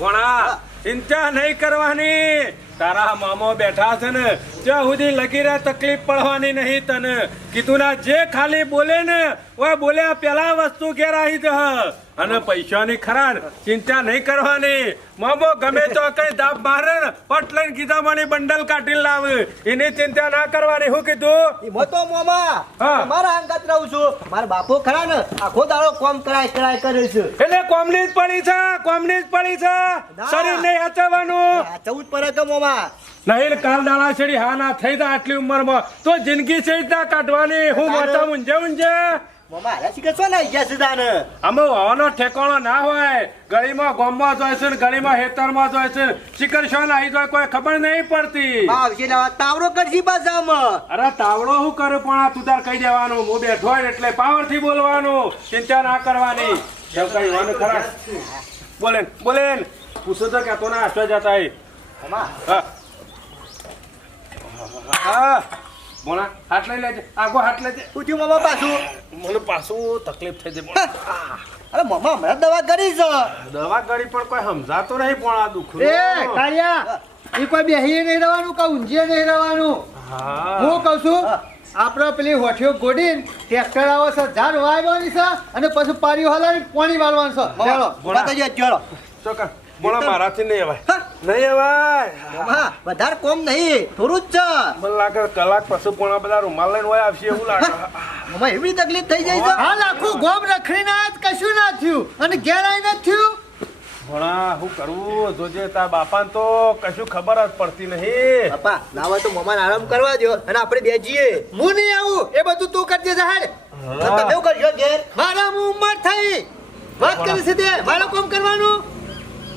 ભણા ચિંતા નહીં કરવાની. તારા મામો બેઠા છે ને ત્યાં સુધી લગીરે તકલીફ પડવાની નહીં તને. કીધું ના જે ખાલી બોલે ને ઓય બોલ્યા પેલા વસ્તુ ઘેર આવી જહ. અને પૈસાની ખરા ચિંતા નહીં કરવાની. મામો ગમે તો કઈ દાબ મારે ને પટ લઈને કીધા મને બંડલ કાઢીને લાવ. એની ચિંતા ના કરવાની. શું કીધું? એમાં તો મોમા તમારા અંગત રહું છું. મારા બાપો ખરા ને આખો દાડો કોમ કરાય કરે છે. એટલે કોમની જ પડી છે, કોમની જ પડી છે. શરીર નહીં હચવાનું. ચૌદ પર કે મોમા નહીં કાલ દાડા છેડી હા ના થઈ જાય આટલી ઉંમરમાં તો જિંદગી છે રીતના કાઢવાની. હું મોટા ઊંઝે મોમા આલા શીખે છો ને ગયા છે દાને અમે હવાનો ઠેકાણો ના હોય. ગળીમાં ગોમમાં જોય છે ને ગળીમાં હેતરમાં જોય છે. શિખર શો આવી જાય કોઈ ખબર નહીં પડતી. તાવડો કરશી પાછા. અરે તાવડો શું કરે પણ આ તું તાર કહી દેવાનું. હું બેઠો હોય એટલે પાવર થી બોલવાનું. ચિંતા ના કરવાની. એમ કઈ વાનું ખરા બોલે બોલે પૂછો તો કે તો ના આશા જતા હા હા બોલા હાથ લઈ લેજે. આગો હાથ લેજે. પૂછ્યું મામા પાછું મને પાછું તકલીફ થઈ જાય. અરે મામા હમણાં દવા કરી છે. દવા કરી પણ કોઈ સમજાતો નહીં પણ આ દુઃખ એ કોઈ બેહીએ નહીં રહેવાનું કે ઊંઝીએ નહીં રહેવાનું. હું કઉ છું આપડે પેલી હોઠીઓ ગોડીને ટ્રેક્ટર આવે છે ઝાડ વાવવાની છે અને પછી પારીઓ હલાવી પાણી વાળવાનું છે. ચોક્કસ બોલા મારાથી નહીં અવાય નહીં અવાય. વધારે કોમ નહીં થોડું જ છે. મને લાગે કલાક પછી પોણા બધા રૂમાલ લઈને હોય આવશે એવું લાગે. મામા એવી તકલીફ થઈ જાય છે. હાલ આખું ગોમ રખડીને આજ કશું ના થયું અને ઘેર આવીને જ થયું. ભણા શું કરવું જોજે તાર બાપાને તો કશું ખબર જ પડતી નહીં. બાપા ના હોય તો મામાને આરામ કરવા દો અને આપણે બે જઈએ. હું નહીં આવું એ બધું તું કરજે જાહેર. તમે એવું કરજો ઘેર. મારા ઉંમર થઈ વાત કરી છે તે મારે કોમ કરવાનું.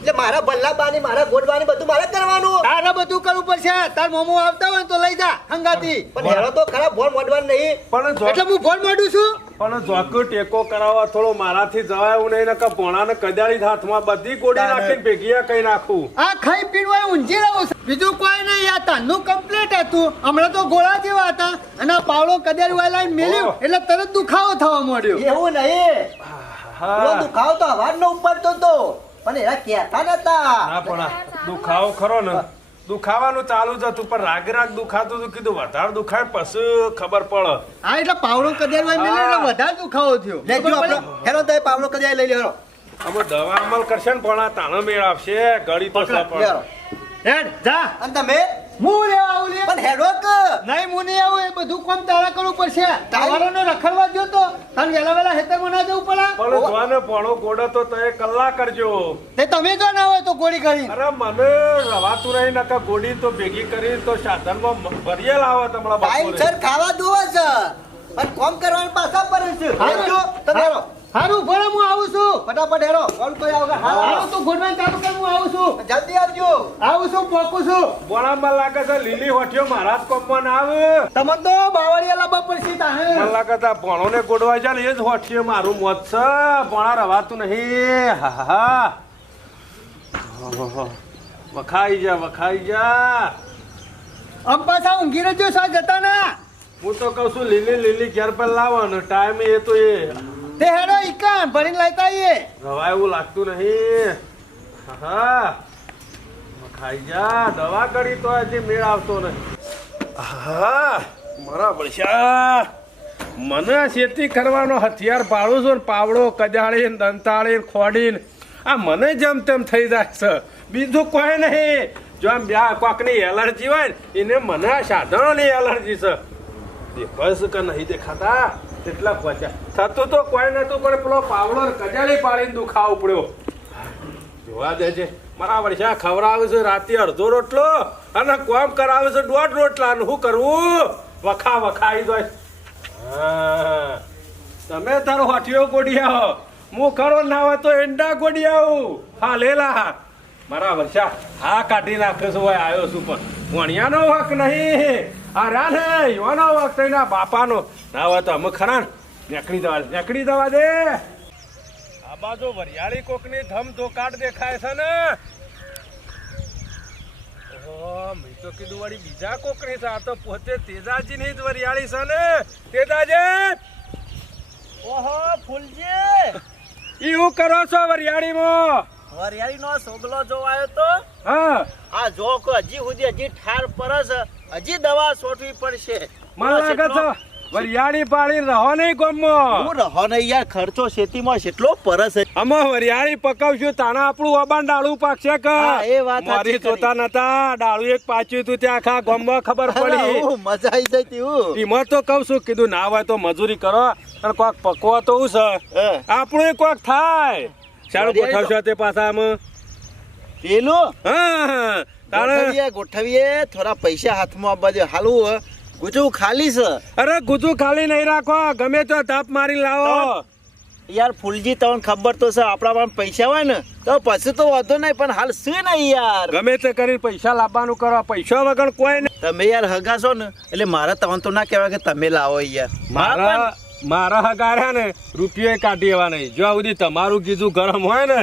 એટલે મારા ભલ્લા બાની મારા ગોડબાની બધું મારે કરવાનું. તારે બધું કરવું પડશે. તાર મોમો આવતા હોય તો લઈ જા હંગાતી. પણ હેરો તો ખરા ફોન મોડવાનું નહીં. પણ એટલે હું ફોન મોડું છું. પણ જોકો ટેકો કરાવવા થોડો મારાથી જવાય એવું નહીં. નકર પોણાને કજાળી હાથમાં બધી ગોળી નાખીને ભેગી કઈ નાખું. આ ખાઈ પીણવાય ઊંઝી રહું છું. બીજું કોઈ નહીં. આ તાનું કમ્પ્લીટ હતું. હમણાં તો ગોળા જેવા હતા અને આ પાવડો કદાચ વાયલા મેલ્યું એટલે તરત દુખાવો થવા માંડ્યો. એવું નહીં. દુખાવો તો અવાજ નો ઉપડતો તો પણ એના કહેતા નતા. ના પણ દુખાવો ખરો ને દુખાવાનું ચાલુ જ હતું પણ રાગ દુખાતું હતું. કીધું વધારે દુખાય પછી ખબર પડે. હા એટલે પાવડો કદાચ વાય મેલ્યો એટલે વધારે દુખાવો થયો. લેજો આપણે હેરો તો પાવડો કદાચ લઈ લેવાનો. અમે દવા અમલ કરશે ને પણ આ તાનો મેળ આવશે. ગળી તો હેડ જા. અને તમે હું લેવા આવું લે. પણ હેડો કે નહીં હું નહીં આવું. એ બધું કામ તારા કરવું પડશે. તાવારોને રખડવા જો તો તને વેલા વેલા હેતરમાં ના જવું પડે. પણ જોને પોણો ગોડો તો તે કલાક કરજો. તે તમે જો ના હોય તો ગોળી કરી. અરે મને રવાતું રહી નકા ગોડી તો ભેગી કરી તો સાધનમાં ભરીએ લાવો તમારા ટાઈમ સર ખાવા દોવા છે પણ કોમ કરવાનું પાછા પર છે. આવજો તમે હારું ભલે હું આવું છું. ફટાફટ હેરો કોણ કોઈ આવગા. હારું તું ગોડવાન ચાલુ કર. હું આવું છું. જલ્દી આવજો. આવું છું પોકું છું. બોલામાં લાગે છે લીલી હોઠીઓ મારા જ કોમમાં ના આવે. તમને તો બાવળિયા લાવવા પડશે તાહે. મને લાગે છે ભણોને ગોડવા જાય ને એ જ હોઠીઓ મારું મોત છે. ભણા રવાતું નહીં. હા વખાઈ જા. આમ પાછા ઊંઘી રહેજો. સા જતા ના. હું તો કઉ છું લીલી ઘેર પર લાવવાનો ટાઈમ એ તો એ તે હેડો ઈકાન ભરીને લાવતા આવીએ. રવા એવું લાગતું નહીં. હા ખાઈ જા. દવા કરી તો હજી મેળ આવતો નહીં. હા મારા વર્ષા મને ખેતી કરવાનો હથિયાર પાડું છું ને પાવડો કજાળીને દંતાળીને ખોડીને આ મને જેમ તેમ થઈ જાય છે. બીજું કોઈ નહીં. જો આમ કોકની એલર્જી હોય ને એને મને આ સાધનોની એલર્જી છે. દેખાય કે નહીં દેખાતા એટલા પહોંચ્યા. થતું તો કોઈ નતું પણ પેલો પાવડો કજાળી પાડીને દુખાવો પડ્યો. જોવા દેજે મારા વર્ષા ખવડાવે છે રાતે અડધો રોટલો અને કોમ કરાવે છે 1.5 રોટલા. શું કરવું? વખાઈ જાય. હા તમે તારો હોઠીઓ ગોડી આવો. હું ખરો ના હોય તો એંડા ગોડી આવું. હા લેલા મારા વર્ષા હા કાઢી નાખે છે. હોય આવ્યો છું પણ વણિયાનો હક નહીં. આ રા ને યુવાનો વખત એના બાપાનો ના હોય તો અમે ખરા ને નેકડી દવા દે. આ બાજુ વરિયાળી કોકની ધમ ધોકાટ દેખાય છે ને. મેં તો કીધું વળી બીજા કોકની છે. આ તો પોતે તેજાજીની જ વરિયાળી છે ને. તેજાજી ઓહો ફૂલજી ઈ હું કરો છો વરિયાળીમાં? વરિયાળીનો સોગલો જોવાયો તો હા આ જો કે હજી ઠાર પરસ હજી દવા છોટવી પડશે. મને લાગે છે વરિયાળી પાડી રહો નહીં ગોમમાં. હું રહો ને યાર, ખર્ચો ખેતીમાં કેટલો પરસ છે. આમાં વરિયાળી પકાવશું તાણા આપણું અબાન ડાળું પાકશે કે હા, એ વાત સાચી મારી કરી. જોતા નતા ડાળું એક પાચ્યું તું ત્યાં આખા ગામમાં ખબર પડી. મજા આવી જાય તેવું. એમાં તો કઉ છું કીધું ના હોય તો મજૂરી કરો અને કોક પકવો તો હું છે આપણું કોક થાય. સારું વરિયાળી ગોઠવશો તે પાછા આમાં. પેલું હા તાણે ગોઠવીએ થોડા પૈસા હાથમાં આપવા દે. હાલું ગુજુ ખાલી છે. અરે ગુજુ ખાલી નહીં રાખો, ગમે તો તાપ મારી લાવો. યાર ફૂલજી તમને ખબર તો છે આપણા પાસે પૈસા હોય ને તો પછી તો વાંધો નહીં, પણ હાલ શું નહીં યાર. ગમે તે કરીને પૈસા લાવવાનું કરો, પૈસા વગર કોઈ નહીં. તમે યાર હગા છો ને એટલે મારે તમને તો ના કહેવાય કે તમે લાવો યાર. મારા હગાર્યા ને રૂપિયો કાઢી એવા નહીં. જ્યાં સુધી તમારું કીધું ગરમ હોય ને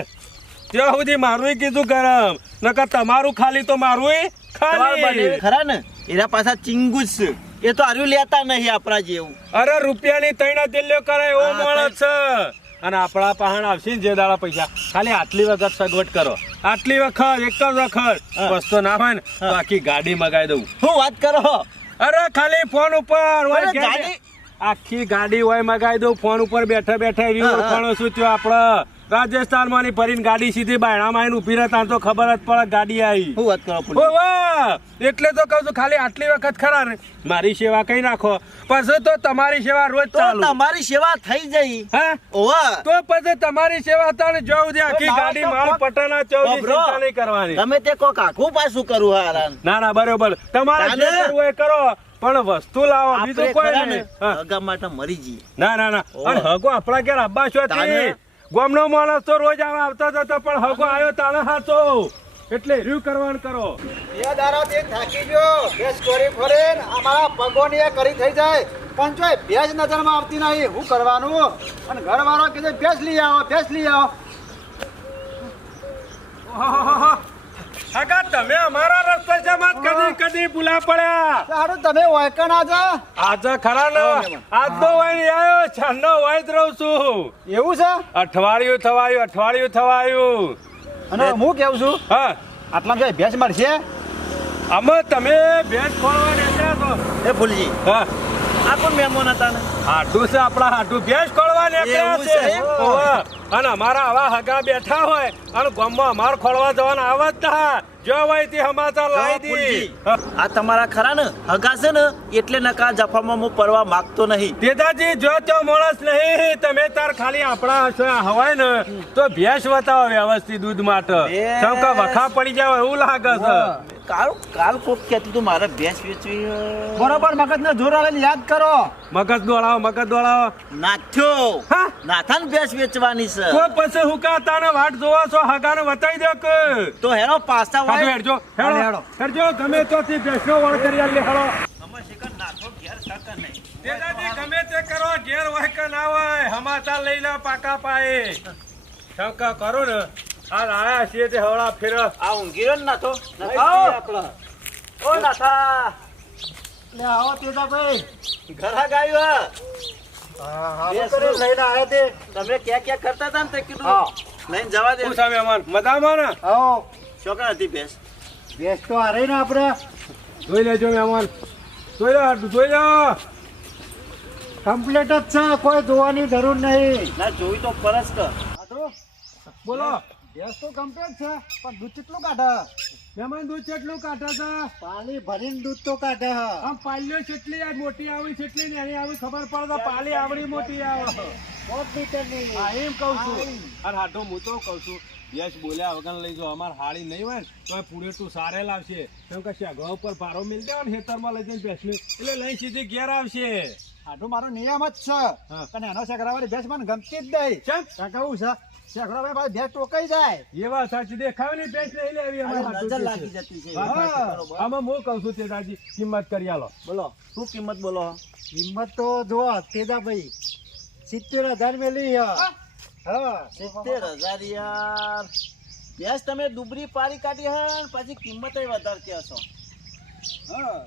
ત્યાં સુધી મારું કીધું ગરમ, નકર તમારું ખાલી તો મારું ખાલી. ખરા ને એના પાછા ચિંગુ જ છે, એ તો હાર્યું લેતા નહીં આપણા જેવું. અરે રૂપિયાની તૈણા દિલ્યો કરે એવો માણસ છે. અને આપણા પહાણ આવશે ને જે દાડા પૈસા ખાલી આટલી વખત સગવડ કરો, આટલી વખત એક જ વખત વસ્તુ ના હોય ને તો આખી ગાડી મગાવી દઉં. શું વાત કરો? અરે ખાલી ફોન ઉપર હોય અરે કે ગાડી? આખી ગાડી હોય મગાવી દઉં. ફોન ઉપર બેઠા બેઠા એવી ઓળખાણો શું થયો આપડે રાજસ્થાનમાં ની ભરીને ગાડી સીધી બાયણામાં આવીને ઉભી રહેતા તો ખબર જ પડે ગાડી આવી. શું વાત કરો ફૂલજી? ઓ વાહ! એટલે તો કહું છું ખાલી આટલી વખત ખરા ને મારી સેવા કઈ નાખો, પછી તો તમારી સેવા રોજ તો ચાલુ. તમારી સેવા થઈ જઈ. હા ઓવા તો પછી તમારી સેવા તાને જો સુધી આખી તો ગાડી મારે તો માલ કોક- પટાના ચૌદી બબરો. ચિંતા નહીં કરવાની. તમે તે કોક આખું પાછું કરું હારાન. ના ના બરોબર, તમારે જે તાને? કરવું એ કરો પણ વસ્તુ લાવો, બીજું આપણે કોઈ ખરા ને નહીં. હા. હગા માટે મરી જઈએ. ના ના ના અને હગો આપણા ઘેર આબા છો તાને? ગામનો માણસ તો રોજ આવા આવતો જતો પણ હગો આવ્યો તાને હાચો એટલે રહ્યું કરવાનું કરો. એ દારાથી થાકી ગયો, ભેંસ કોરી ફરે ને અમારા પગોની એ કરી થઈ જાય, પણ જો ભેંસ નજરમાં આવતી નહીં, શું કરવાનું? અને ઘરવાળો કીધું ભેંસ લઈ આવો, ભેંસ લઈ આવો. ઓહોહોહો. કાકા તમે અમારા રસ્તે છે મત કદી કદી ભૂલા પડ્યા. સારું તમે વાયકણ આજે આજે ખરા ને આજ તો હોય આવ્યો છાનો હોય જ રહું છું. એવું છે? અઠવાડિયું થવાયું. અને હું કેવું છું હા આટલામાં જો ભેંસ મળશે? આમાં તમે ભેંસ ખોળવા નીકળ્યા છો. એ ફૂલજી હા આ કોણ મહેમાન હતા ને? હાડું છે આપણા હાડું ભેંસ ખોળવા નીકળ્યા એવું છે. છે? ઓવે. અને અમારા આવા હગા બેઠા હોય અને ગામમાં અમાર ખોળવા જવાના આવા જ ના જો હોય તે સમાચાર લાવી દી. ફૂલજી, આ તમારા ખરા ને હગા છે ને એટલે નકા જફામાં હું પડવા માંગતો નહીં. દેદાજી જો તો માણસ નહીં તમે તાર ખાલી આપણા હશે હવાય ને તો ભેંસ બતાવો વ્યવસ્થિત દૂધ માટે. ભેંસ. સમ કે વખા પડી જાય એવું લાગે છે. કાલ કોક કહેતું તું મારે ભેંસ વેચવી. બરોબર મગજને જોર આવીને યાદ કરો. મગજ દોડાવો. નાથ્યો હા નાથાન ભેંસ વેચવાની છે. તો પછી હુકાતા ને વાટ જોવો છો હગાને બતાવી દો કે તો હેરો પાછા હાડો વાય. હેડજો હેડો. હેડજો ગમે તો થી ભેંસનો વળ કરી આલે હેડો. તમે શિકર નાથો ઘેર સાકા નહીં. દેદાજી ગમે તે કરો ઘેર હોય કે ના હોય સમાચાર લઈ લો પાકા પાયે. શંકા કરો ને આ આયા છીએ તે હવળા ફેર આ ઊંઘી રહ્યો ને નાથો. નાથો. ઓ નાથા લે આવો તેજાભાઈ. ઘરા ગાયું હારું કર્યું, લઈને આવ્યા તે. તમે ક્યાં કરતા હતા ને તે કીધું હા. લઈને જવા દે. શું સામે અમાર મજામાં ને આવો છોકરા હતી ભેંસ. ભેંસ તો હારે ને આપણે જોઈ લેજો મહેમાન જોઈ લો હાડું જોઈ લો. કમ્પ્લીટ જ છે, કોઈ જોવાની જરૂર નહીં. ના જોઈ તો પરસ કર. આટલું? બોલો ભેંસ તો કમ્પ્લીટ છે, પણ દૂધ કેટલું કાઢે? મહેમાન દૂધ કેટલું કાઢે છે? પાણી ભરીને દૂધ તો કાઢે. આમ પાલ્યો કેટલી આ મોટી આવી કેટલી નાની આવી ખબર પડે તો પાલી આવડી મોટી આવે. બહુ લીટર નહીં. હા એમ કહું છું. અરે હાડો હું તો કહું છું યશ બોલ્યા વગર લઈ જો અમાર હાળી નહીં હોય ને તો પૂરે તું સારે લાવશે કેમ કે શેગવા ઉપર પારો મિલ જાય ને ખેતરમાં લઈ જઈને ભેંસને એટલે લઈ સીધી ઘેર આવશે. આટલું મારો નિયમ જ છે. હા. અને એનો શેકડાવાળી ભેંસ મને ગમતી જ નહીં. કેમ? કારણ કે એવું છે શેકડાવાળી પાછી ભેંસ ટોકાઈ જાય. એ વાત સાચી દેખાવ ની ભેંસ નહીં લેવી અમારે અરે હાટું નજર કે લાગી છે. જતી છે. વાત સાચી. હા. બરોબર. આમાં હું કહું છું તેદાજી કિંમત કરી આલો. બોલો શું કિંમત બોલો? કિંમત તો જો તેજાભાઈ 70,000 મેલી હે. હા 70,000 યાર. ભેંસ તમે દુબરી પારી કાઢી હે ને પછી કિંમત વધારે કહેશો. હા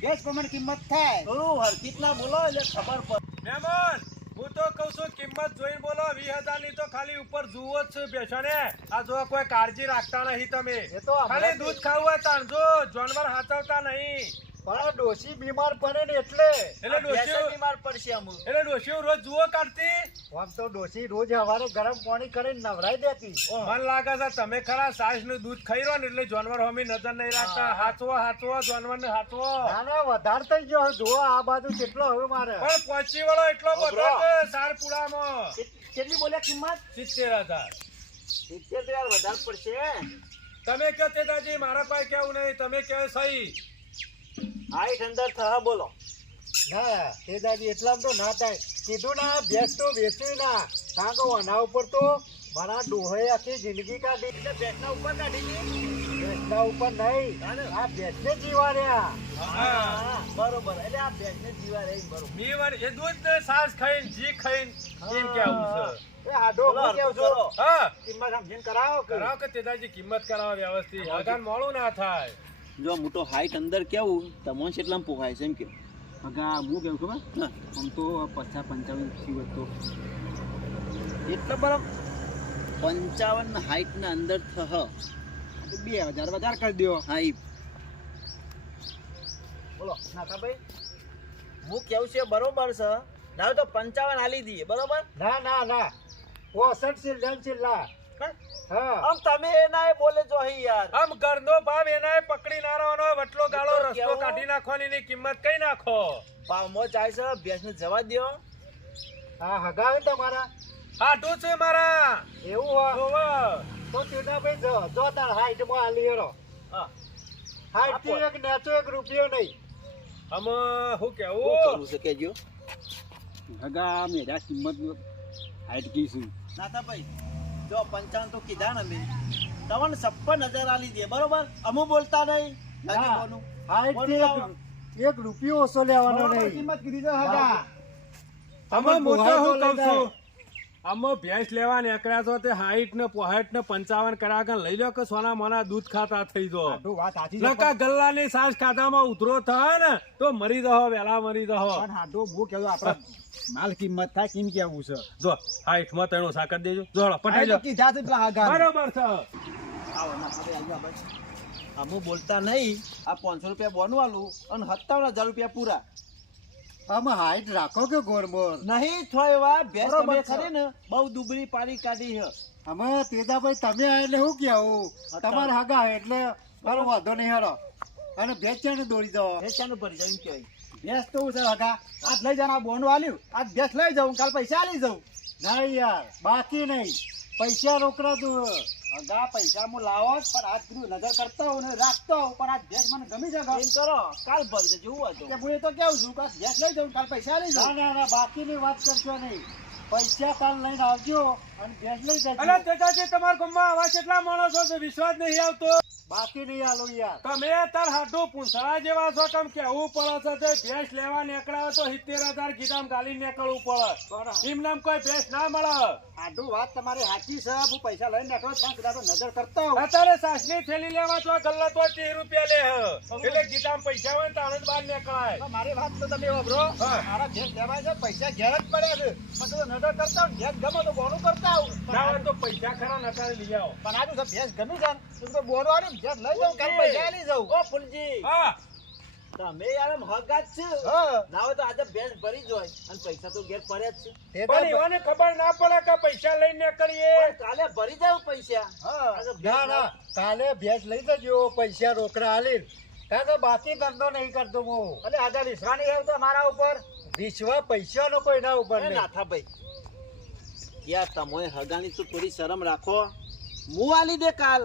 ભેંસ પ્રમાણે કિંમત થાય. થોડું હરકીત ના બોલો એટલે ખબર પડે. મહેમાન હું તો કઉ છું કિંમત જોઈને બોલો 20,000 ની તો ખાલી ઉપર જુઓ જ છે બેસોને આ જો કોઈ કાળજી રાખતા નહીં તમે એ તો ખાલી દૂધ ખાવું હોય તાણજો જાનવર હાચવતા નહીં પણ ડોશી બીમાર પડે ને એટલે એટલે ડોશીઓ બીમાર પડશે અમુક. એટલે ડોશીઓ રોજ જુઓ કાઢતી આમ તો ડોશી રોજ સવારે ગરમ પાણી કરીને નવરાઈ દેતી મન લાગે છે તમે ખરા સાસ નું દૂધ ખાઈ રહ્યો ને એટલે જાનવર હોમી નજર નહીં રાખતા હાચવો જાનવર ને હાચવો ના ના વધારે થઈ ગયો જુઓ આ બાજુ કેટલો હવે મારે પણ પહોંચી વળો એટલો બધો છે સારપુડામાં કેટલી બોલ્યા કિંમત? 70,000 70 તો યાર વધારે પડશે. તમે કહો તેદાજી મારા પાસે કેવું નહીં તમે કહો સહી 60 અંદર થા બોલો. ના તે દાદી એટલામાં તો ના થાય કીધું ના ભેંસ તો વેચવી ના કારણ કે આના ઉપર તો મારા ડોહે આખી જિંદગી કાઢી એટલે ભેંસના ઉપર કાઢી હતી? ભેંસના ઉપર નહીં આ ભેંસને જીવાડ્યા હા, બરોબર. એટલે આ ભેંસને જીવા રહી બરોબર. મીવર એ દૂધ ને સાસ ખાઈને જી ખાઈને એમ કેવું છે એ આડો બોલો, હું કેવું કરો. છું હા કિંમત સમજીને કરાવો કે કરાવો કે તેદાજી કિંમત કરાવો વ્યવસ્થિત અગાન મોડું ના થાય જો મોટો હાઈટ અંદર કેવું તમને કેટલામાં પોહાય છે એમ કે હગા હું કેવું ખબર આમ તો 50-55 થી વધતો એટલે બરાબર 55 હાઈટ ના અંદર થહ 2000 વધારે કરી દો. હાઈ બોલો નાકાભાઈ હું કેવું છે બરોબર છે ના તો 55 હાલી દઈએ બરોબર. ના ના ના 65 સિલ્લા સિલ્લા હા આમ તમે એના બોલે જો અહીં યાર આમ ઘરનો ભાવ એનાય પકડી ના રહેવાનો વટલો ગાળો હું તો રસ્તો કેવું? કાઢી નાખવાની એની કિંમત કઈ નાખો ભાવમાં જાય છે ભેંસને જવા દ્યો. હા હગાવે તમારા આટું છે મારા એવું હોય જોવો. તો તેના ભાઈ જો તાર હાઈટમાં હાલી હેરો હા હાઈટ થી એક નેચો 1 રૂપિયો નહીં આમ શું શું કેવું કરવું છે કેજો હગા મેરા કિંમત હાઈટ કીશું નાતાભાઈ જો 55 તો કીધા ને મેં તમને 56,000 આલી દે બરોબર. અમુ બોલતા નહીં લાગે ના. બોલું હાઈટ થી એક રૂપિયો ઓછો લેવાનો નહીં કિંમત કીધી છે હગા. આમાં તમે મોટો હું પોહાય તો કહું લઈ છું આમાં ભેંસ લેવા નીકળ્યા છો તે 60 ને 65 ને 55 કર્યા કે લઈ લો કે સોના મોના દૂધ ખાતા થઈ જો આટલું વાત સાચી છે નકા ગલ્લાની સાસ ખાતામાં ઉતરો થાય ને તો મરી દહો વેલા મરી દહો પણ હાડો હું કેવું આપડે માલ કિંમત થાય કેમ કેવું છે જો 60 માં તણો સાકર દેજો જોડો પટાઈ લો કીધા છે પેલા હગા બરોબર છે આવો નાતાભાઈ આવી ભાઈ અમુ બોલતા નહીં આ 500 રૂપિયા બોનું આલું અને 57,000 રૂપિયા પૂરા આમાં હાઈટ રાખો કે ગોળમોળ નહીં થોય એવા ભેંસ બરોબર તમે છે. ખરી ને બહુ દુબળી પાડી કાઢી છે. આમાં તેજાભાઈ તમે આ એટલે શું કેવું તમારે હગા એટલે મારો વાંધો નહીં હેરો અને ભેંચાને દોડી દો ભેંસનું ભરી જાય એમ કહેવાય. ભેંસ તો છે હગા આજ લઈ જાના બોનું આલ્યું આજ ભેંસ લઈ જાઉં કાલ પૈસા આલી જાઉં ના યાર બાકી નહીં પૈસા રોકડા તું હગા પૈસા હું લાવો જ પણ આજ બધું નજર કરતો હોઉં ને રાખતો હોઉં પણ આજ ભેંસ મને ગમી છે હગા. એમ કરો કાલ ભરજો જેવું હતું કે હું એ તો કેવું છું કે આજ ભેંસ લઈ જાઉં કાલ પૈસા આલી ના જાઉં ના ના બાકીની વાત કરશો નહીં પૈસા કાલ લઈને આવજો અને ભેંસ લઈ જજો અરે તેજાજી તમારા ગામમાં આવા કેટલા માણસો છે વિશ્વાસ નહીં આવતો બાકી નહીં આલો યાર તમે તાર હાડો પૂંછડા જેવા છો કેમ કેવું પડે છે તે ભેંસ લેવા નીકળ્યા તો 70,000 ગીધામ ગાલી નીકળવું પડે એમ નામ કોઈ ભેંસ ના મળે આટલું વાત તમારી સાચી છે હું પૈસા લઈને નાખો પણ કદાચ નજર કરતો હોઉં અત્યારે સાસની થેલી લેવા તો ગલ્લા તો 30 રૂપિયા લે હ. એટલે ગીધામ પૈસા હોય ને તાણે જ બહાર નીકળાય પણ મારી વાત તો તમે વાપરો હા. મારા ભેંસ લેવાય છે પૈસા ઘેર જ પડ્યા છે પણ તમે નજર કરતા હોવ ભેંસ ગમે તો બોનું કરતા હોવ ના હોય તો પૈસા ખરા નકારે લઈ આવો પણ આજુ છે ભેંસ ગમી છે ને તો બોનું આવ્યું ભેંસ લઈ જાઉં કાલ પૈસા આલી જાઉં ઓ ફૂલજી હા તમે યાર આમ હગા જ છે હા ના હોય તો આજે ભેંસ ભરી જ હોય અને પૈસા તો ઘેર પડ્યા જ છે પણ એવાને ખબર ના પડે કે પૈસા લઈને નીકળીએ પણ કાલે ભરી જાવ પૈસા હા આજે ભેંસ ના ના કાલે ભેંસ લઈ જજો પૈસા રોકડા હાલી કારણ કે બાકી ધંધો નહીં કરતો હું એટલે આજે વિશ્વાની આવ્યો તો મારા ઉપર વિશ્વા પૈસાનો કોઈના ઉપર એ નહીં નાથાભાઈ યાર તમે હગાની તો થોડી શરમ રાખો હું આલી દે કાલ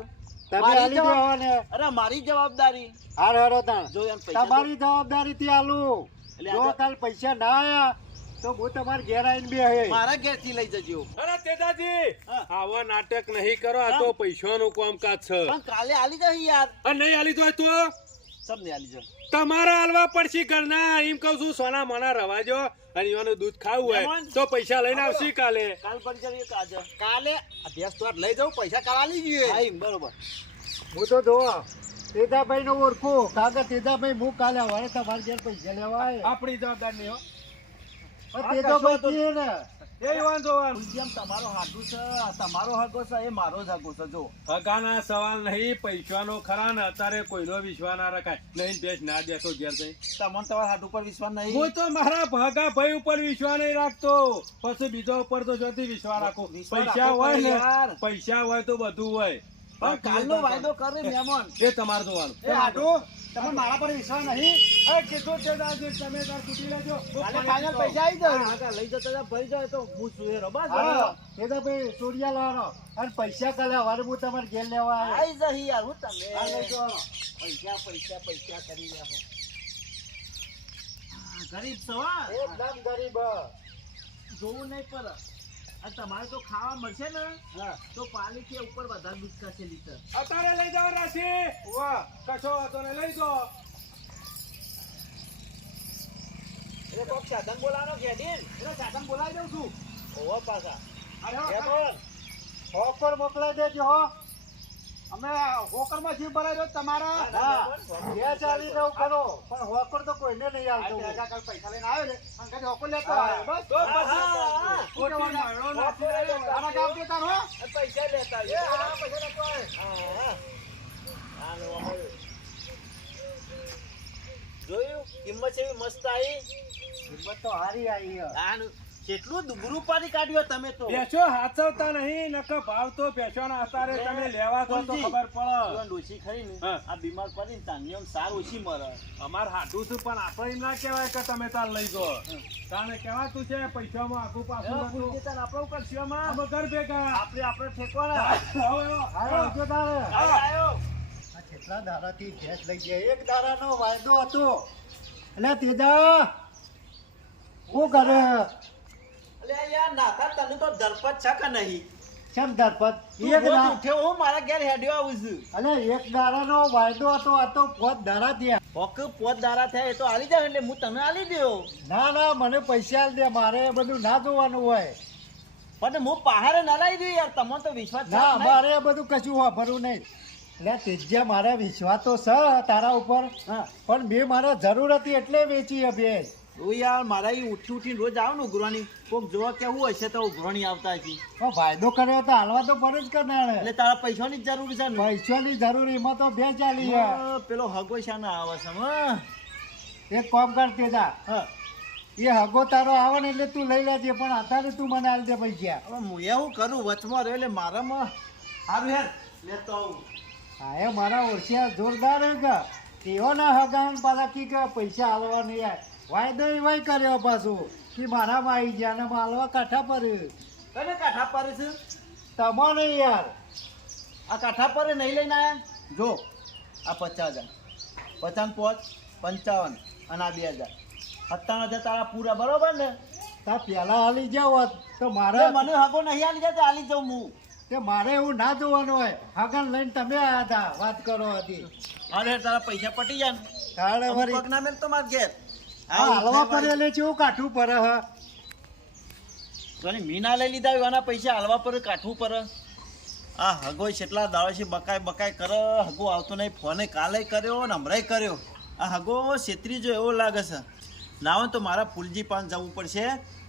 તમે મારી આલી જવાબ- દેવાને અરે મારી જવાબદારી હાર હારો તાણ જો એમ પૈસા તો- તમારી જવાબદારી થી આલું એટલે જો આજે- કાલ પૈસા ના આયા તો હું તમારે ઘેર આવીને બે હે મારા ઘેરથી લઈ જજો અરે તેજાજી હા. આવા નાટક નહીં કરો આ તો પૈસાનું કામકાજ છે પણ કાલે આલી જાય યાર અને નહીં આલી તો સબ ને આલી જાય તમારે હાલવા પડશે ઘરના એમ કહું છું સોના મોના રવાજો અને એવાનું દૂધ ખાવું હોય મહેમાન. તો પૈસા લઈને આવશે કાલે કાલ ભરી જાય કે આજે કાલે આ ભેંસ તો આજ લઈ જાઉં પૈસા કાલ આલી જઈએ હા એમ બરોબર હું તો જોવા તેજાભાઈ નો ઓળખું કારણ કે તેજાભાઈ હું કાલે હવે તમારે ઘેર પૈસા લેવા આવ્યા. આપણી જવાબદાર નહીં હો તે તો બચી ને એ વાંધો જેમ તમારો હાડું છે તમારો હગો છે એ મારો જ હગો છે જો હગાના સવાલ નહીં, પૈસાનો ખરા ને અત્યારે કોઈનો વિશ્વાસ ના રખાય. નહીં ભેંસ ના દેશો ઘેર જઈ. તમને તમારા હાડ ઉપર વિશ્વાસ નહીં. હું તો મારા ભગા ભાઈ ઉપર વિશ્વાસ નહીં રાખતો, પછી બીજો ઉપર તો શોથી વિશ્વાસ રાખો. વિશ્વાસ પૈસા રાખવો હોય ને, પડે યાર. પૈસા હોય તો બધું હોય. પણ કાલનો વાયદો કરી મહેમાન એ તમારે જોવાનું. એ હાટુ તમે મારા પર વિશ્વાસ નહીં કીધું છે આજે તમે તાર તૂટી લેજો કાલે ફાઇનલ પૈસા આવી જાય લઈ જતો હતા, ભરી જાય તો હું શું એ રબા હા એ તો ભાઈ ચોરિયા લાવવાનો અને પૈસા કાલે હવારે હું તમારે ઘેર લેવા આવ્યો. આવી જાય યાર હું તમે આ લઈ જવાનો. પૈસા પૈસા પૈસા કરી લેવો. ગરીબ છો હા? એકદમ ગરીબ. જોવું નહીં પડે. આ તમારે તો ખાવા મળશે ને હા તો પાણી થી ઉપર વધારે દુષ્કાશે લીટર. અત્યારે લઈ જાઓ રાશી. વાહ, કશો વાંધો નહીં, લઈ જાઓ. એટલે કોક સાધન બોલાવાનો ઘેડીન એટલે સાધન બોલાવી દઉં છું. ઓવા પાછા અરે એ હો, બોલ. હોકર મોકલાઈ દેજો હો. અમે હોકરમાં જીવ ભરાઈ દો તમારા. હા. બે ચાલી દઉં કરો પણ હોકર તો કોઈને નહીં આવતો. કાલ પૈસા લઈને આવ્યો ને અને કાલે હોકર લેતો આવ્યો. બસ તો હા, પછી હા, હા. ખોટી માળો નાખી આવ્યો. આના ગામ જતા હો. આ પૈસા લેતા એ આવ્યો. હા, પૈસા લેતો આવ્યો. હા. આનો આવ્યો. જોયું કિંમત એવી મસ્ત આવી. કિંમત તો હારી આવી હે. આનું કેટલું દુબરું પાડી કાઢ્યો તમે તો. પેશો હાચવતા નહીં, નકર ભાવ તો પેશોના અત્યારે તમે લેવા દો તો ખબર પડે. ડોશી ખરી ને હા. આ બીમાર પડી ને તાની આમ સાર ઓછી મરે. અમાર હાટું છું પણ આપણે એમ ના કહેવાય કે તમે તાર લઈ જાઓ. તાને કહેવાતું છે પૈસામાં આખું પાછું ફૂલ બધું. દેતા ને આપણો કરશું આમાં. અમે ઘર ભેગા. આપણે ઠેકવાના. આવો, હારો આવજો તારે. આયો. આ કેટલા દાડાથી ભેંસ લઈ ગયા? એક દાડાનો વાયદો હતો. એટલે તેજા શું કરે? અલે યાર નાતા તને તો ધરપત છે કે નહીં? કેમ ધરપત? તું એક રોજ દા- ઉઠ્યો હું મારા ઘેર હેડ્યો આવું છું. અલે એક દાડાનો વાયદો હતો, આ તો 5 દાડા થયા. હોક પોત દારા થયા એ તો આલી જાવ એટલે હું તને આલી દ્યો. ના ના મને પૈસા આલ દે, મારે એ બધું ના જોવાનું હોય. પણ હું પહાડે ન લાવી દઉં યાર, તમને તો વિશ્વાસ છે ના નહીં? મારે એ બધું કશું વાપરવું નહીં. એટલે તેજ્યા મારે વિશ્વાસ તો છે તારા ઉપર, હા. પણ મેં મારા જરૂર હતી એટલે વેચી હે ભેંસ. ઓ યાર મારા ઈ ઉઠી ઉઠીને રોજ આવ ને ઉઘરાણી કોક જોવા કેવું હશે તો ઉઘરાણી આવતા હશે. પણ ફાયદો કર્યો તો હાલવા તો પડે જ કરનાર. એટલે તારા પૈસાની જ જરૂર છે ને? પૈસાની જરૂર એમાં તો બે ચાલી હે. પેલો હગો શાના આવે છે હા? એક કામ કર તેજા, હા. એ હગો તારો આવે ને એટલે તું લઈ લેજે, પણ અત્યારે તું મને આલ દે પૈસા. હવે હું એવું કરું વચમાં રહ્યો એટલે મારામાં સારું યાર લેતો આવું. હા એ મારા ઓળખ્યા જોરદાર હે કે તેઓ ના હગાન પાછા કી કે પૈસા હાલવા નહીં યાર. વાયદો એવાય કર્યો પાછું કે મારામાં આવી ગયા ને માલવા કાંઠા પર. કને કાંઠા પર છે? તમને યાર આ કાંઠા પર નહીં લઈને આયા? જો આ 50,000 50 55 અને આ 2,000 57,000 તારા પૂરા બરોબર ને? તા પેલા હાલી જાવ હોત તો અરે મારે મને હગો નહીં આલી જાય તો આલી જાઉં હું. તે મારે એવું ના જોવાનું હોય. હગાન લઈને તમે આયા હતા, વાત કરો હતી. અરે તારા પૈસા પટી જાય ને તારે અમુક વળી પગ ના મેલ તો માર ઘેર. આ હાલવા પડે છે એવું કાઠું પડે હ. જોની મીના લઈ લીધા હોય, એના પૈસા હાલવા પર કાઠવું પર. આ હગો કેટલા દાડોથી બકાય બકાય કરે, હગો આવતો નહીં. ફોને કાલે કર્યો ને હમણાં કર્યો. આ હગો છેતરી જો એવો લાગે છે. ના હોય તો મારા ફૂલજી પાન જવું પડશે,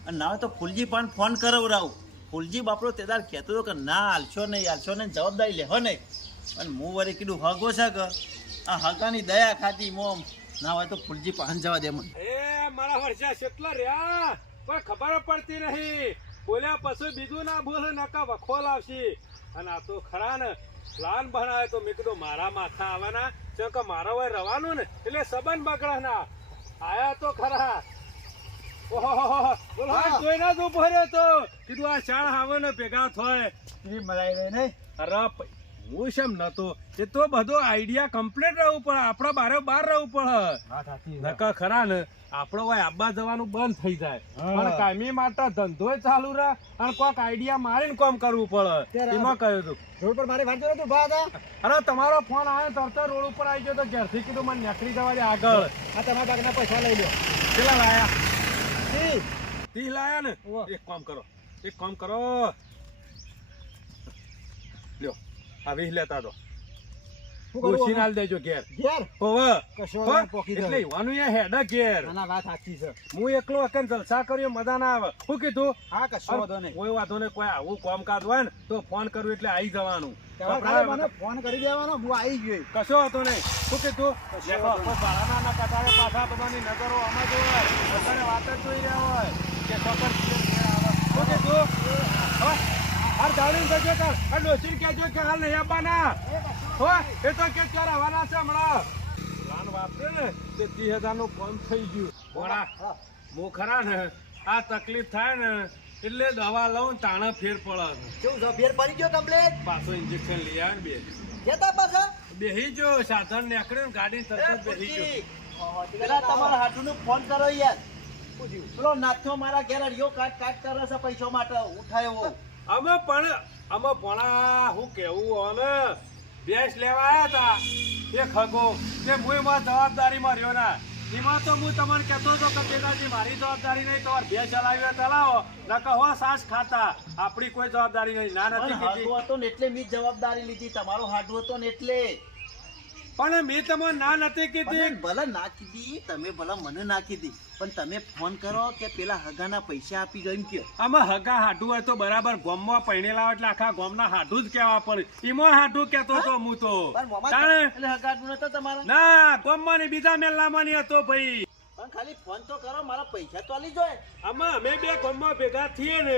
અને ના હોય તો ફૂલજી પાન ફોન કરાવરાવું. ફૂલજી બાપરો તેદાર કહેતો હતો કે ના હાલશો નહીં જવાબદારી લેહો નહીં. અને હું વળી કીધું હગો છે કે આ હગાની દયા ખાતી મોમ ના હોય તો ફૂલજી પાન જવા દે મને. એ મારા વર્ષા કેટલા રહ્યા કોઈ ખબર પડતી નહીં. બોલ્યા પછી બીજું ના બોલે નકા વખોલ આવશે. અને આ તો ખરા ને પ્લાન બનાવે તો મેં કીધું મારા માથા આવવાના છે કે મારા હોય રવાનું ને એટલે સંબંધ બગડાના આયા તો ખરા. ઓહો બોલો જોઈ ના જો ભર્યો તો કીધું આ શાળ આવે ને ભેગા થાય. એ મલાઈ રહી નહીં. અરે હું શેમ નતો એ તો બધો આઈડિયા કમ્પ્લીટ રહેવું પડે. આપણા બારે બાર રહેવું પડે. નકા ખરા ને આપણો ભાઈ આબા જવાનું બંધ થઈ જાય. પણ કાયમી માટે ધંધો ચાલુ રહે અને કોઈક આઈડિયા મારીને કામ કરવું પડે. એમાં કહ્યું તું રોડ પર મારી વાંચો તું ભા હતા. અરે તમારો ફોન આવ્યો તરત રોડ ઉપર આવી ગયો તો ઘેરથી કીધું મને નીકળી જવા દે આગળ. આ તમારા બાગના પૈસા લઈ લો. કેટલા લાયા? 30. 30 લાયા ને? ઓહ. એક કામ કરો લ્યો આ 20 લેતા તો શું કરવું ડોશીને હવે? આલ દેજો ઘેર ઘેર હોવે. કશો હો? વાંધો નહીં, પોકી એટલે જાય. ઈવાનું યા હેડા ઘેર ના વાત સાચી છે. હું એકલો અકન જલસા કર્યો મજા ના આવે શું કીધું હા કશો વાંધો નહીં. કોઈ વાંધો નહીં કોઈ આવું કામકાજ હોય ને તો ફોન કરું એટલે આવી જવાનું તમારે ખાલી મને ફોન કરી દેવાનો હું આવી ગયો. કશો વાંધો નહીં શું કીધું દેખો કોઈ ભાડાના કટારે પાછા બધાની નજરો આમાં જ હોય બધાને વાત જ જોઈ રહ્યા હોય કે ખબર છે ઘેર આવે. શું કીધું હો? હાલ જાણીને જજો તાર. આ ડોશીને કહેજો કે હાલ નહીં આવવાના હો એ તો કે ક્યારે આવવાના છે હમણાં પ્લાન વાપરે ને તે 30,000 નું કામ થઈ ગયું ભોળા હું ખરા ને આ તકલીફ થાય ને એટલે દવા લઉં તાણે ફેર પડે કેવું છે ફેર પડી ગયો કમ્પ્લેટ પાછો ઇન્જેક્શન લઈ આવે ને બે જતા પાછા બેહી જો સાધન નીકળ્યું ને ગાડી તરત જ બેહી ગયો પેલા તમારા હાટુનો ફોન કરો યાર પેલો નાથો મારા ઘેર અડિયો કાટ કરે છે પૈસા માટે ઉઠાયો અમે ભણા હું કેવું અને ભેંસ લેવા આવ્યા હતા એ ખગો તે હું એમાં જવાબદારીમાં રહ્યો ના એમાં તો હું તમને કહેતો હતો કે પેલાજી મારી જવાબદારી નહીં તમારે ભેંસ ચલાવી ચલાવો નકર હો સાસ ખાતા આપણી કોઈ જવાબદારી નહીં ના નથી કીધી હાડું હતો ને એટલે મેં જવાબદારી લીધી તમારો હાડું હતો ને એટલે પણ મેં તમને ના નથી મને કીધી ભલે ના કીધી તમે ભલે મને ના કીધી પણ તમે ફોન કરો કે પેલા હગાના પૈસા આપી દો એમ કયો આમાં હગા હાડું હોય તો બરાબર ગોમમાં પૈણેલા હોય એટલે આખા ગોમના હાડું જ કહેવા પડે એમાં હાડું કહેતો હતો હું તો પણ મોમાં તાણે એટલે હગાનું નતો તમારા ના ગોમમાં ની બીજા મેલામાં ની હતો ભાઈ પણ ખાલી ફોન તો કરો મારા પૈસા તો આલી જોય આમાં અમે બે ગોમમાં ભેગા થઈએ ને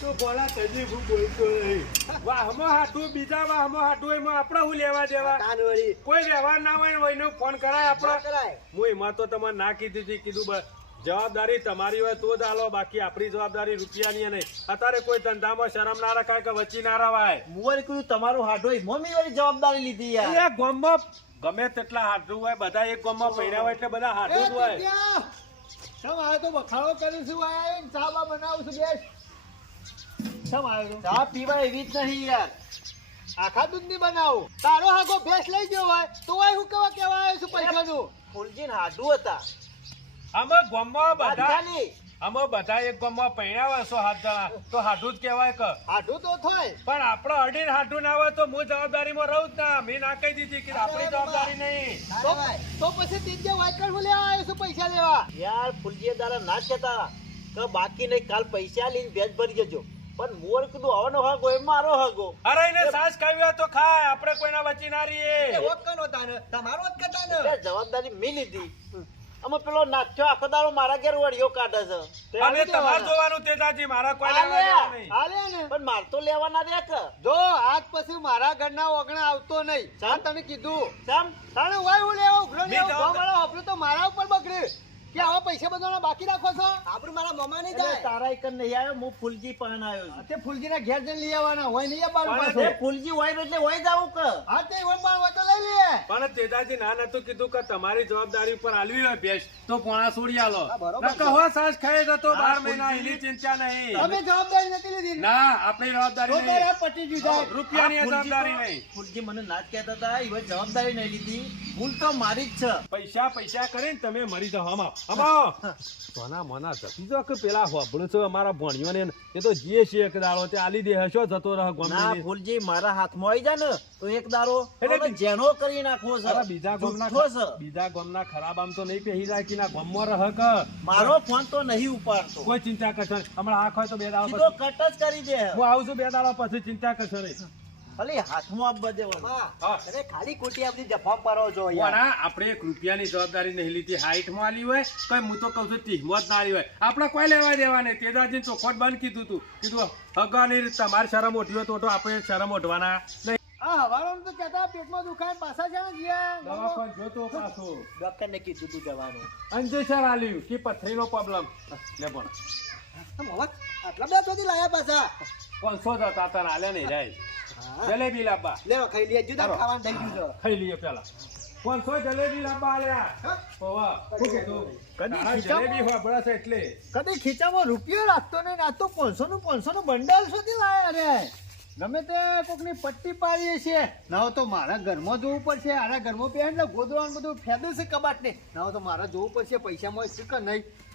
તો બોલા કદી હું બોલતો નહીં વાહમાં હાટું બીજા વાહમાં હાટું એમાં આપણે હું લેવા દેવા કાનવડી કોઈ વ્યવહાર ના હોય ને એનો ફોન કરાય આપણે કરાય હું એમાં તો તમારે ના કીધી હતી કીધું બસ જવાબદારી તમારી હોય તો જ આલો બાકી આપણી જવાબદારી રૂપિયાની નહીં અત્યારે કોઈ ધંધામાં શરમ ના રખાય કે વચ્ચી ના રવાય મુવર કીધું તમારું હાડો મમ્મી વાળી જવાબદારી લીધી યાર એ ગોમમાં ગમે તેટલા હાડું હોય બધા એક ગોમમાં પૈણા હોય એટલે બધા હાડું જ હોય સમ આવે તો બખાડો કરું છું આયો ને ચા બા બનાવું છું બેસ સમ આવ્યો ચા પીવા એવી જ નહીં યાર આખા દૂધ ની બનાવું તારો હાગો ભેંસ લઈ ગયો હોય તો હોય હું કેવા આવ્યો છું પૈસાનું ફૂલજીન હાડું હતા અમે ગોમમાં બધા બાદશાહની. અમે બધા એક ગોમમાં પૈણા હોય 100 જણા તો હાડું જ કહેવાય કે આઠું તો થાય પણ આપણે અડીને હાટું ના હોય તો હું જવાબદારીમાં રહું જ ના મેં ના કહી દીધી કે આપણી જવાબદારી નહીં તો પછી તીજે વાયકર હું લેવા આવ્યો છું પૈસા લેવા યાર ફૂલજી દાદા ના જ કહેતા કે બાકી નહીં કાલ પૈસા લઈને ભેજ ભરી જજો પણ મોર કીધું આવવાનો હગો એ મારો હગો અરે એને સાસ ખાવી હોય તો ખાય આપણે કોઈના વચ્ચે ના રહીએ તમારો જ કહેતા ને એટલે જવાબદારી મેં લીધી અમે પેલો નાચ્યો આખો દાડો મારા ઘેર વળિયો કાઢે છે હવે તમારે જોવાનું તેજાજી મારા કોઈ લેવા દેવા નહીં હાલે ને પણ માર તો લેવાના રે કે જો આજ પછી મારા ઘરના ઓગણા આવતો નહીં સા તને કીધું ચમ તાણે હોય હું લેવા ઉઘરો મેં લેવા જવાબ- ગામવાળા વાપર્યું તો મારા ઉપર બગડે કે આવા પૈસા બધાના બાકી રાખો છો આપણે મારા મમ્મા નહીં એટલે તારા એક નહીં આવ્યો હું ફૂલજી પણ આવ્યો છું તે ફૂલજીના ઘેર જઈને લઈ આવવાના હોય નહીં આવવાનું પણ પાછું. એ ફૂલજી હોય એટલે હોય જાવું કે હા તે હોય પણ હોય તો લઈ લે પણ તેજાજી ના નતું કીધું કે તમારી જવાબદારી ઉપર આલવી હોય ભેંસ તો પોણા છોડી આલો હા, બરોબર નકર હો સાસ ખાઈ જતો હા, 12 મહિના ફૂલજી. એની ચિંતા નહીં અમે જવાબદારી નથી લીધી ના આપણી જવાબદારી તો તારે નહીં પટી દીધા રૂપિયાની આ ફૂલજી જવાબદારી તો- નહીં ફૂલજી મને ના જ કહેતા હતા એ જવાબદારી નહીં લીધી ભૂલ તો મારી જ છે પૈસા કરીને તમે મરી જાઓ આમાં સોના મોના જતી જો કે પેલા હોબળું છે અમારા ભણ્યોને એ તો જે છે એક દાડો તે આલી દે હશો જતો રહ ના ગોમની ફૂલજી મારા હાથમાં આવી જાય ને તો એક દારો એટલે એટલે જેનો કરી નાખવો છે અરે બીજા જુઠ્ઠો છે બીજા ગોમના ખરાબ આમ તો નહીં પહેરી જાય કે ના ગોમમાં રહ કે મારો ફોન તો નહીં ઉપાડતો કોઈ ચિંતા કરશો નહીં. હમણાં આંખ હોય તો બે દાડા સીધો પછી કટ જ કરી દે હું આવું છું બે દાડા પછી ચિંતા કરશો નહીં ખાલી હાથમાં આપવા દેવાનું હા. અરે ખાલી ખોટી આપણી જફા પારો છો યાર વડા આપણે 1 રૂપિયાની જવાબદારી નહીં લીધી હાઈટમાં આલી હોય કઈ હું તો કહું છું 30 જ ના આલી હોય આપણે કોઈ લેવા દેવા નહીં તેજાજી ચોખવટ બંધ કીધું તું કીધું હગાની રીતે તમારી શરમ ઓઠવી હોય તો આપણે શરમ ઓઠવાના નહીં આ હવારોમાં તો કહેતા પેટમાં દુખાય પાછા છે ને જ્યાં દવાખાને જોતો પાછો ડોક્ટર ને કીધું તું જવાનું અંજેસર આલ્યું કે પથરીનો પ્રોબ્લેમ લે પણ આટલા બધા સુધી લાયા પાછા 500 જતા તને આલ્યા નહીં જાય જલેબી લાવવા લેવા ખાઈ લઈએ જુદા ચાલો. ખાવાનું થઈ ગયું છે ખાઈ લઈએ પેલા 500 જલેબી લાવવા આલ્યા હોવા શું કીધું કદી તારા ખીચામાં- જલેબી હોય બળસ એટલે કદી ખીચામાં રૂપિયો રાખતો નહીં આ તો 500 નું બંડલ સુધી લાયા રે ગમે તે કોકની પટ્ટી પાડીએ છે ના તો મારા ઘરમાં જોવું પડશે આના ઘરમાં પહેર ને ગોદવાનું બધું ફેદે છે કબાટ ને ના તો મારા જોવું પડશે પૈસામાં છે કે નહીં